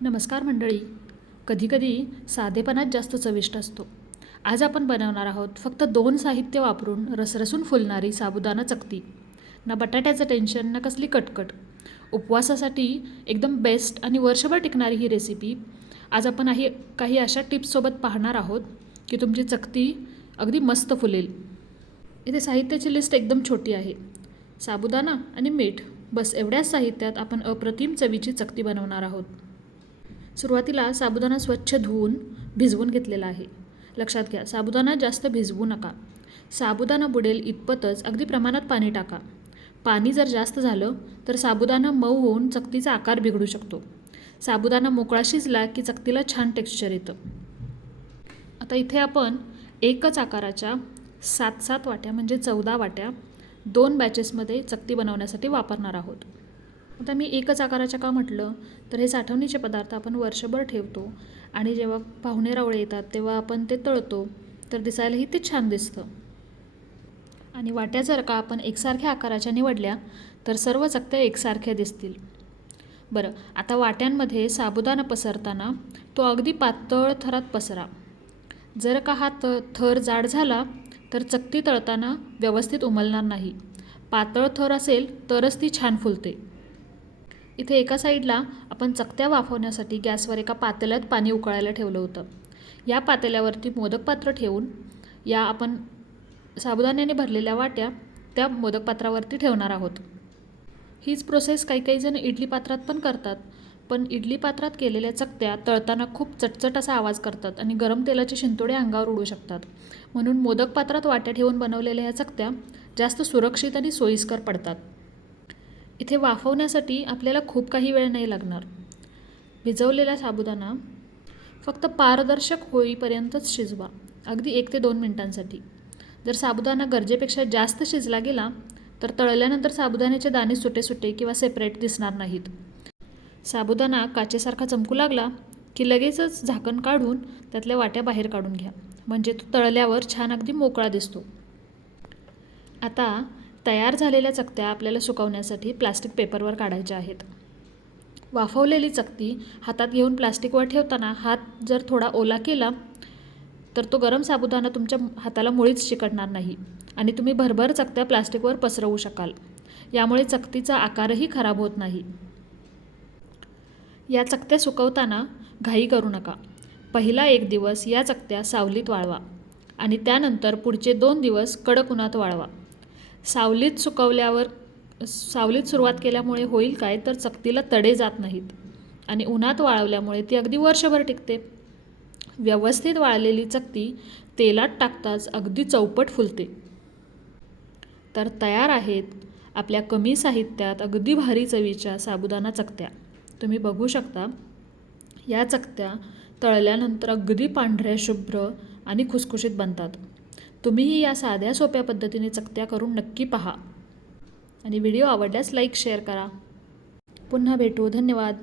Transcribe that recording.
नमस्कार मंडळी. कधीकधी साधेपणाच जास्त चविष्ट असतो. आज आपण बनवणार आहोत फक्त 2 साहित्य वापरून रसरसून फुलणारी साबुदाणा चकती. ना बटाट्याचं टेन्शन ना कसली कटकट. उपवासासाठी एकदम बेस्ट आणि वर्षभर टिकणारी ही रेसिपी आज आपण काही अशा टिप्ससोबत पाहणार आहोत की तुमची चकती अगदी मस्त फुलेल. इथे साहित्याची लिस्ट एकदम छोटी आहे. साबुदाणा आणि मीठ, बस एवढ्याच साहित्यात आपण अप्रतिम चवीची चकती बनवणार आहोत. सुरुवातीला साबुदाणा स्वच्छ धुवून भिजवून घेतलेला आहे. लक्षात घ्या, साबुदाणा जास्त भिजवू नका. साबुदाणा बुडेल इतपतच अगदी प्रमाणात पाणी टाका. पाणी जर जास्त झालं तर साबुदाणा मऊ होऊन चकतीचा आकार बिघडू शकतो. साबुदाणा मोकळा शिजला की चकतीला छान टेक्स्चर येतं. आता इथे आपण एकच आकाराच्या 7-7 वाट्या म्हणजे 14 वाट्या 2 बॅचेसमध्ये चकती बनवण्यासाठी वापरणार आहोत. आता मी एकच आकाराच्या का म्हटलं तर हे साठवणीचे पदार्थ आपण वर्षभर ठेवतो आणि जेव्हा पाहुणे रावळे येतात तेव्हा आपण ते तळतो, तर दिसायलाही ते छान दिसतं. आणि वाट्या जर का आपण एकसारख्या आकाराच्या निवडल्या तर सर्व चकत्या एकसारख्या दिसतील. बरं, आता वाट्यांमध्ये साबुदाणा पसरताना तो अगदी पातळ थरात पसरा. जर का हा थर जाड झाला तर चकती तळताना व्यवस्थित उमलणार नाही. पातळ थर असेल तरच ती छान फुलते. इथे एका साईडला आपण चकत्या वाफवण्यासाठी गॅसवर एका पातेल्यात पाणी उकळायला ठेवलं होतं. या पातेल्यावरती मोदक पात्र ठेवून या आपण साबुदाण्याने भरलेल्या वाट्या त्या मोदक पात्रावरती ठेवणार आहोत. हीच प्रोसेस काही जण इडली पात्रात पण करतात, पण इडली पात्रात केलेल्या चकत्या तळताना खूप चटचट असा आवाज करतात आणि गरम तेलाचे शिंतोडे अंगावर उडू शकतात. म्हणून मोदक पात्रात वाट्या ठेवून बनवलेल्या ह्या चकत्या जास्त सुरक्षित आणि सोयीस्कर पडतात. इथे वाफवण्यासाठी आपल्याला खूप काही वेळ नाही लागणार. भिजवलेला साबुदाणा फक्त पारदर्शक होईपर्यंतच शिजवा, अगदी 1 ते 2 मिनिटांसाठी. जर साबुदाणा गरजेपेक्षा जास्त शिजला गेला तर तळल्यानंतर साबुदाण्याचे दाणे सुटे किंवा सेपरेट दिसणार नाहीत. साबुदाणा काचेसारखा चमकू लागला की लगेचच झाकण काढून त्यातल्या वाट्या बाहेर काढून घ्या, म्हणजे तो तळल्यावर छान अगदी मोकळा दिसतो. आता तयार झालेल्या चकत्या आपल्याला सुकवण्यासाठी प्लास्टिक पेपरवर काढायच्या आहेत. वाफवलेली चकती हातात घेऊन प्लास्टिकवर ठेवताना हात जर थोडा ओला केला तर तो गरम साबुदाणा तुमच्या हाताला मुळीच चिकटणार नाही आणि तुम्ही भरभर चकत्या प्लास्टिकवर पसरवू शकाल. यामुळे चकतीचा आकारही खराब होत नाही. या चकत्या सुकवताना घाई करू नका. पहिला 1 दिवस या चकत्या सावलीत वाळवा आणि त्यानंतर पुढचे 2 दिवस कडक उन्हात वाळवा. सावलीत सुरुवात केल्यामुळे होईल काय तर चकतीला तडे जात नाहीत आणि उन्हात वाळवल्यामुळे ती अगदी वर्षभर टिकते. व्यवस्थित वाळलेली चकती तेलात टाकताच अगदी चौपट फुलते. तर तयार आहेत आपल्या कमी साहित्यात अगदी भारी चवीच्या साबुदाणा चकत्या. तुम्ही बघू शकता, या चकत्या तळल्यानंतर अगदी पांढऱ्या शुभ्र आणि खुसखुशीत बनतात. तुम्हीही या साध्या सोप्या पद्धतीने चकत्या करून नक्की पहा आणि व्हिडिओ आवडल्यास लाईक शेअर करा. पुन्हा भेटू. धन्यवाद.